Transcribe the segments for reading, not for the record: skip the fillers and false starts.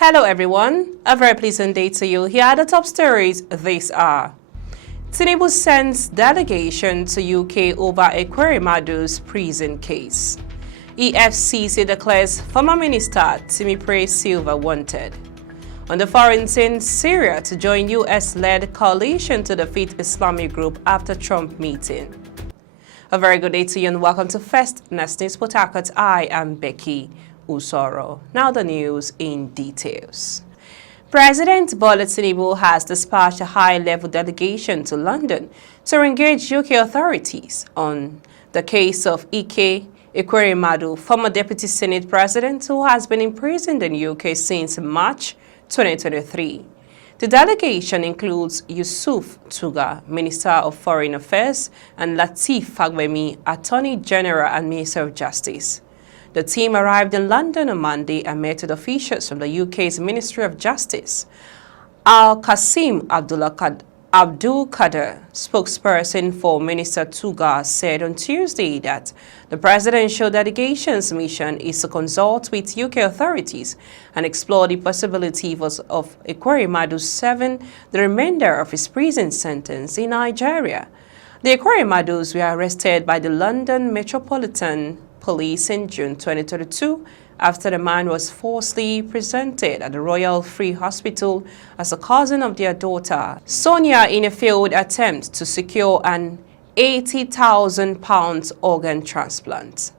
Hello everyone, a very pleasant day to you. Here are the top stories. These are: Tinubu sends delegation to UK over Ekweremadu's prison case. EFCC declares former minister Timipre Sylva wanted. On the foreign scene, Syria to join US-led coalition to defeat Islamic group after Trump meeting. A very good day to you and welcome to First News Port Harcourt. I am Becky Usoro. Now the news in details. President Bola Tinubu has dispatched a high-level delegation to London to engage UK authorities on the case of Ike Ekweremadu, former Deputy Senate President who has been imprisoned in UK since March 2023. The delegation includes Yusuf Tuga, Minister of Foreign Affairs, and Lateef Fagbemi, Attorney General and Minister of Justice. The team arrived in London on Monday and met with officials from the UK's Ministry of Justice. Al-Qasim Abdul Kader, spokesperson for Minister Tuga, said on Tuesday that the presidential delegation's mission is to consult with UK authorities and explore the possibility of Ekweremadu serving the remainder of his prison sentence in Nigeria. The Ekweremadus were arrested by the London Metropolitan Police in June 2022 after the man was falsely presented at the Royal Free Hospital as a cousin of their daughter, Sonia, in a failed attempt to secure an £80,000 organ transplant.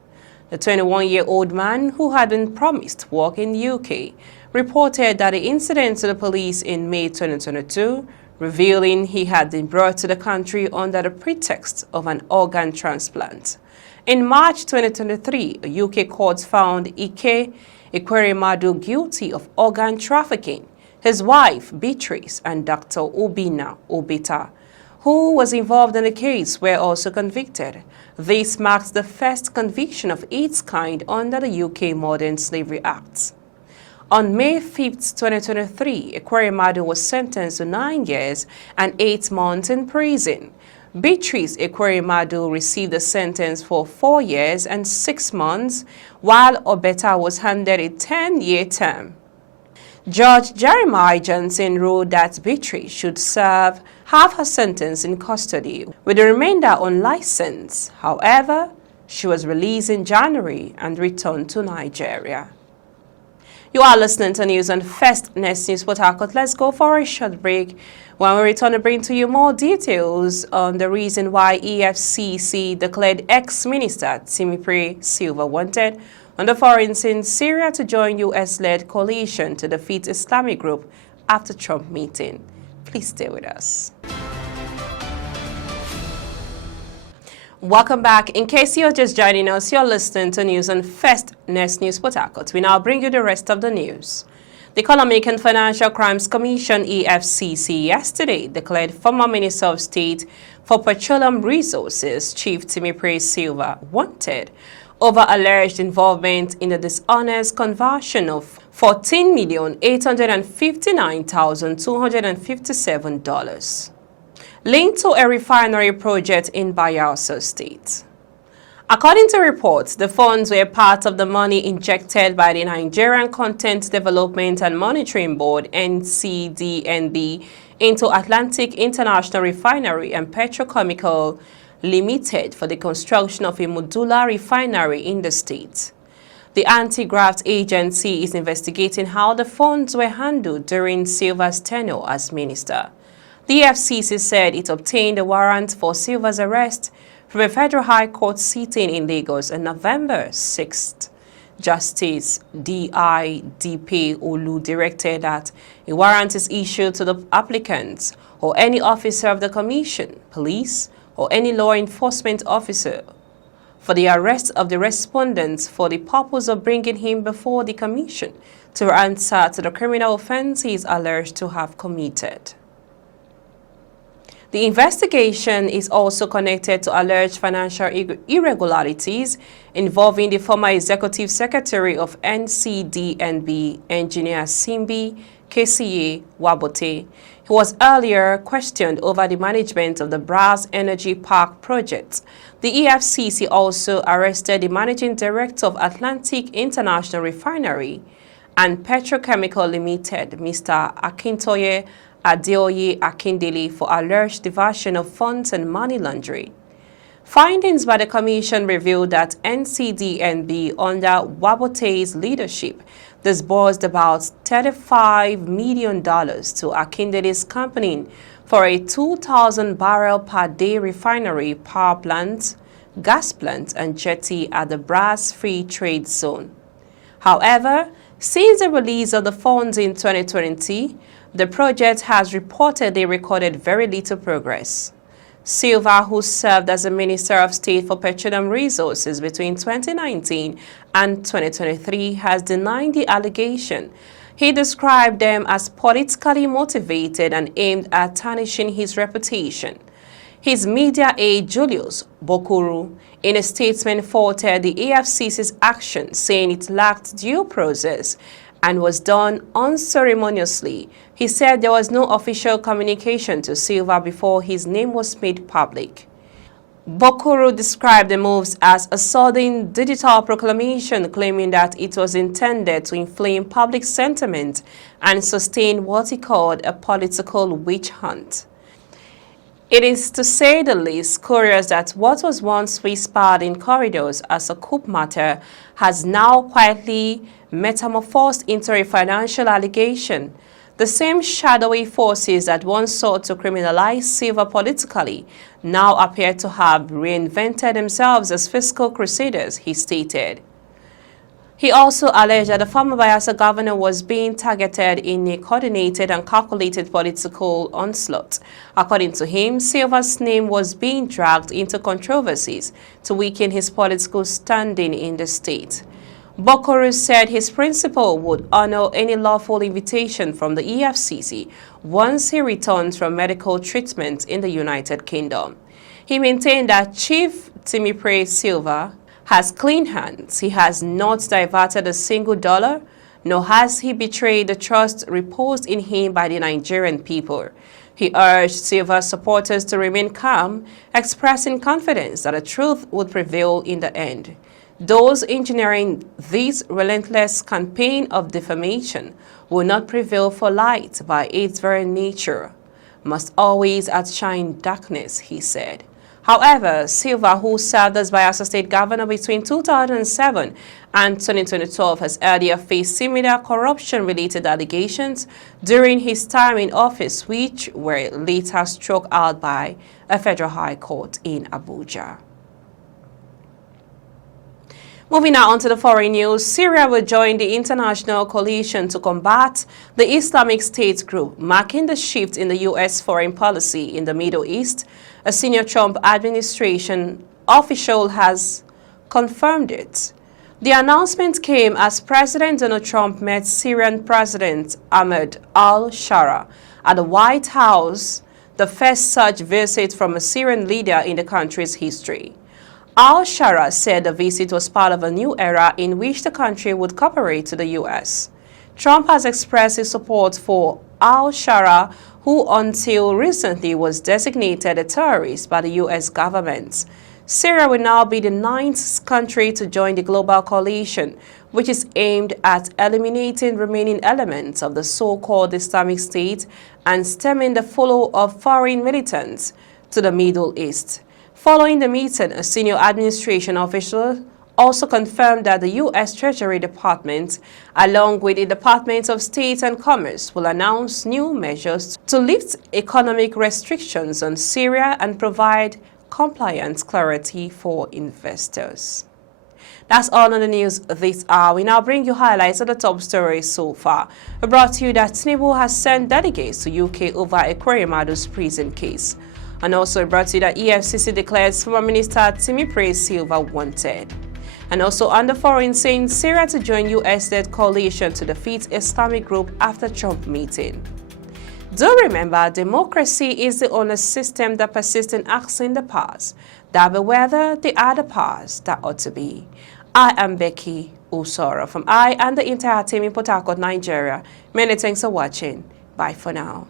The 21-year-old man, who had been promised work in the UK, reported that the incident to the police in May 2022, revealing he had been brought to the country under the pretext of an organ transplant. In March 2023, a UK court found Ike Ekweremadu guilty of organ trafficking. His wife, Beatrice, and Dr. Obina Obita, who was involved in the case, were also convicted. This marks the first conviction of its kind under the UK Modern Slavery Act. On May 5, 2023, Ekweremadu was sentenced to 9 years and 8 months in prison. Beatrice Ekweremadu received a sentence for 4 years and 6 months, while Obeta was handed a 10-year term. Judge Jeremiah Johnson ruled that Beatrice should serve half her sentence in custody, with the remainder on license. However, she was released in January and returned to Nigeria. You are listening to news on First News Port Harcourt. Let's go for a short break. When we return to bring to you more details on the reason why EFCC declared ex-minister Timipre Sylva wanted on the foreign scene, Syria to join US-led coalition to defeat Islamic group after Trump meeting. Please stay with us. Welcome back. In case you're just joining us, you're listening to news on First News Port Harcourt. We now bring you the rest of the news. The Economic and Financial Crimes Commission, EFCC, yesterday declared former Minister of State for Petroleum Resources, Chief Timipre Sylva, wanted over alleged involvement in the dishonest conversion of $14,859,257, linked to a refinery project in Bayelsa State. According to reports, the funds were part of the money injected by the Nigerian Content Development and Monitoring Board, NCDNB, into Atlantic International Refinery and Petrochemical Limited for the construction of a modular refinery in the state. The anti-graft agency is investigating how the funds were handled during Sylva's tenure as minister. The FCC said it obtained a warrant for Sylva's arrest from a federal high court sitting in Lagos on November 6th. Justice D.I.D.P. Olu directed that a warrant is issued to the applicants or any officer of the commission, police, or any law enforcement officer for the arrest of the respondents for the purpose of bringing him before the commission to answer to the criminal offense he is alleged to have committed. The investigation is also connected to alleged financial irregularities involving the former Executive Secretary of NCDNB, Engineer Simbi KCA Wabote, who was earlier questioned over the management of the Brass Energy Park project. The EFCC also arrested the Managing Director of Atlantic International Refinery and Petrochemical Limited, Mr. Akintoye Adeoye Akindele, for alleged diversion of funds and money laundering. Findings by the Commission revealed that NCDNB, under Wabote's leadership, disbursed about $35 million to Akindele's company for a 2,000-barrel-per-day refinery, power plant, gas plant, and jetty at the Brass Free Trade Zone. However, since the release of the funds in 2020, the project has reportedly recorded very little progress. Sylva, who served as the Minister of State for Petroleum Resources between 2019 and 2023, has denied the allegation. He described them as politically motivated and aimed at tarnishing his reputation. His media aide, Julius Bokuru, in a statement faulted the EFCC's action, saying it lacked due process and was done unceremoniously. He said there was no official communication to Sylva before his name was made public. Bokuru described the moves as a sudden digital proclamation, claiming that it was intended to inflame public sentiment and sustain what he called a political witch hunt. It is, to say the least, curious that what was once whispered in corridors as a coup matter has now quietly metamorphosed into a financial allegation. The same shadowy forces that once sought to criminalize Sylva politically now appear to have reinvented themselves as fiscal crusaders, he stated. He also alleged that the former Bayelsa governor was being targeted in a coordinated and calculated political onslaught. According to him, Sylva's name was being dragged into controversies to weaken his political standing in the state. Bokuru said his principal would honor any lawful invitation from the EFCC once he returns from medical treatment in the United Kingdom. He maintained that Chief Timipre Sylva has clean hands. He has not diverted a single dollar, nor has he betrayed the trust reposed in him by the Nigerian people. He urged Sylva's supporters to remain calm, expressing confidence that the truth would prevail in the end. Those engineering this relentless campaign of defamation will not prevail, for light, by its very nature, must always outshine darkness, he said. However, Sylva, who served as Bayelsa State Governor between 2007 and 2012, has earlier faced similar corruption-related allegations during his time in office, which were later struck out by a federal high court in Abuja. Moving now on to the foreign news, Syria will join the international coalition to combat the Islamic State group, marking the shift in the U.S. foreign policy in the Middle East. A senior Trump administration official has confirmed it. The announcement came as President Donald Trump met Syrian President Ahmed al-Shara at the White House, the first such visit from a Syrian leader in the country's history. Al-Shara said the visit was part of a new era in which the country would cooperate to the U.S. Trump has expressed his support for al-Shara, who until recently was designated a terrorist by the U.S. government. Syria will now be the 9th country to join the global coalition, which is aimed at eliminating remaining elements of the so-called Islamic State and stemming the flow of foreign militants to the Middle East. Following the meeting, a senior administration official also confirmed that the U.S. Treasury Department, along with the Department of State and Commerce, will announce new measures to lift economic restrictions on Syria and provide compliance clarity for investors. That's all on the news this hour. We now bring you highlights of the top stories so far. We brought to you that Tinubu has sent delegates to UK over Ekweremadu's prison case. And also brought to you that EFCC declares former Minister Timipre Sylva wanted. And also on the foreign, saying Syria to join US-led coalition to defeat Islamic group after Trump meeting. Do remember, democracy is the only system that persists in acts in the past, that be whether they are the past that ought to be. I am Becky Usoro from I and the entire team in Port Harcourt, Nigeria. Many thanks for watching. Bye for now.